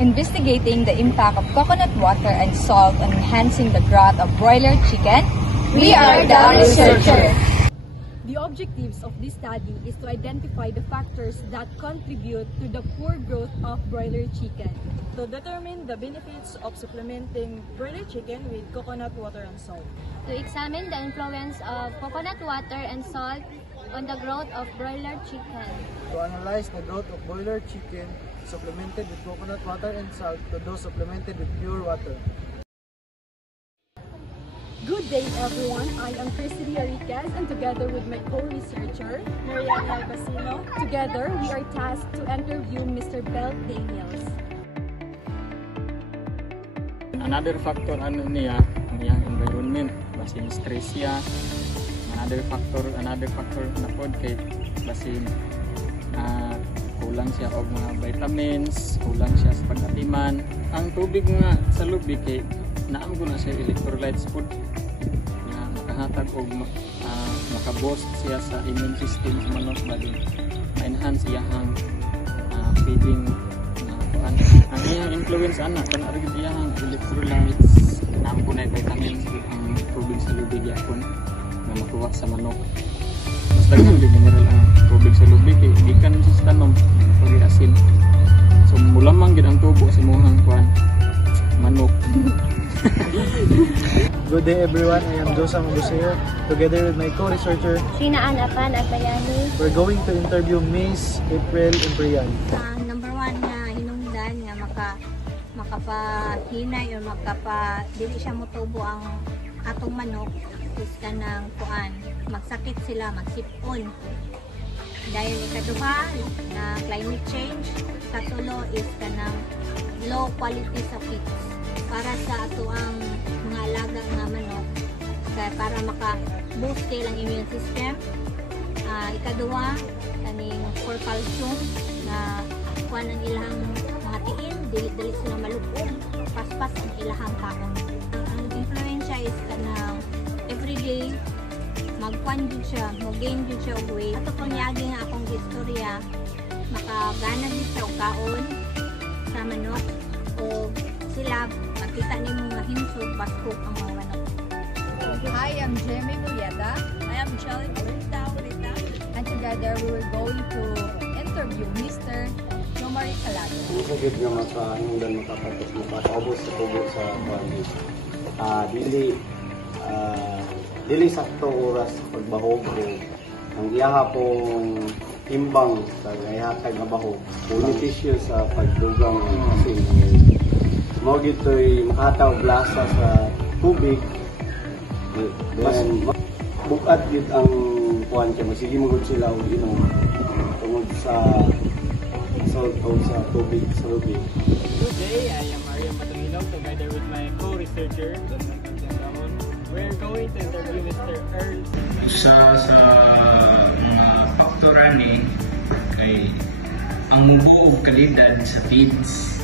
investigating the impact of coconut water and salt on enhancing the growth of broiler chicken. We are the researchers. The objectives of this study is to identify the factors that contribute to the poor growth of broiler chicken, to determine the benefits of supplementing broiler chicken with coconut water and salt, to examine the influence of coconut water and salt on the growth of broiler chicken, to analyze the growth of broiler chicken supplemented with coconut water and salt to those supplemented with pure water. Good day everyone, I am Christy Enriquez and together with my co-researcher, Mariana Albacino, together we are tasked to interview Mr. Belt Daniels. Another factor ang iyang environment, basin stress siya. Another factor na pod kay basin kulang siya og mga vitamins, kulang siya sa pag-atiman. Ang tubig nga sa lubi kay naam ko na siya electrolytes food na makahatag og maka-boost siya sa immune system sa manok bali ma-enhance iyang feeding ang iyang influence ana kana rig iyang electrolytes naam ko na vitamins ang tubig sa lubi gyapon na makuha sa manok. Mas daghan di mineral ang tubig sa lubi kay gikan sa tanom pag asin. So mulamang gid ang tubo sa imong kuan manok. Good day everyone, I am Josam Aguseo, together with my co-researcher Sinaan Apan Agbayani. We're going to interview Miss April Imperial. Number 1 nga hinungdan nga makapahinay o dili siya motubo ang atong manok is kanang kuan magsakit sila, magsipon. Dahil ikaduha na climate change, katulo is kanang low quality sa feeds para sa ato ang mga alaga nga manok para maka-boost silang immune system. Ikaduha kaning for calcium na kuan ang ilang mga tiin, dili sila malupog, paspas ang ilahang kaon. Ang influensya is kanang everyday magkuan jud siya, mo-gain jud siya og weight. Ato pang yagi nga akong istorya, makagana jud siya og kaon sa manok o sila makita nimo nga himsog baskog ang mga manok. I am Jamie Murieta. I am Jelly Ulita. And together we were going to interview Mr. Jomari Calado. Ang sagid nga makahinungdan makapatos makaubos sa tubo sa kuan. Dili sakto oras sa pagbahog o ang iyaha pong timbang sa ihatag nga bahog beneficial sa pagdugang kasi mao gito'y makataw blasa sa tubig mas bukat gid ang kuan kay masige mo gud sila og inom tungod sa salt o sa tubig sa lubig. Good day, I am Mario Matamino together with my co-researcher we're going to interview Mr. Earl. Sa mga faktor ni kay ang mubo og kalidad sa feeds,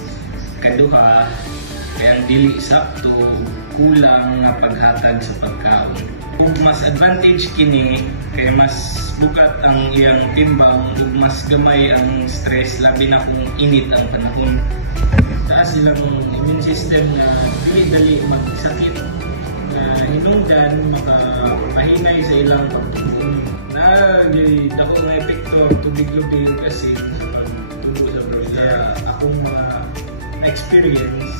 kaduha kay ang dili sakto kulang nga paghatag sa pagkaon. Ug mas advantage kini kay mas bukat ang iyang timbang ug mas gamay ang stress labi na kung init ang panahon. Taas silang immune system na dili magsakit hinungdan makapahinay sa ilang pagtuon na dako nga epekto tubig lubi kasi tubo sa broiler akong experience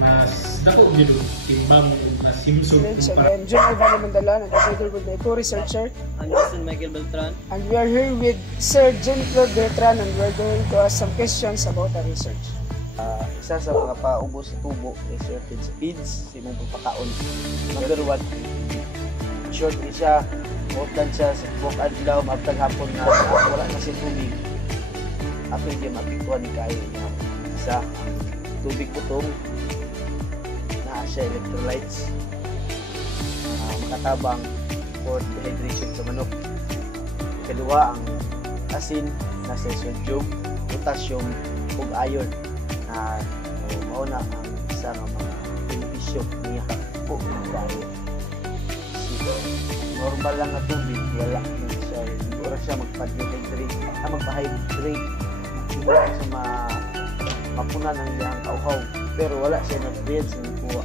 mas dako gid timbang mas himsog and John Ivan Mandalan and together with my co-researcher Anderson Michael Beltran, and we are here with Sir Jennifer Beltran and we're going to ask some questions about our research. isa sa mga paubos sa tubo is shortage sa feeds sa imong pagpakaon. Number 1, short ni siya, mautan siya sa buong adlaw, maabtag hapon na wala na siya tubig. Ako hindi mapikuan ni kayo niya. Isa, tubig putong, naa siya electrolytes, makatabang for dehydration sa manok. Kedua, ang asin, nasa sodium, potassium, ug iron. Mauna ang isa ng mga benepisyo niya po ng diet. Normal lang na tubig, wala na siya, hindi siya magpa-dehydrate, magpa-hydrate, hindi siya mapunan ang iyang kauhaw pero wala siya nag-breed sa nakuha.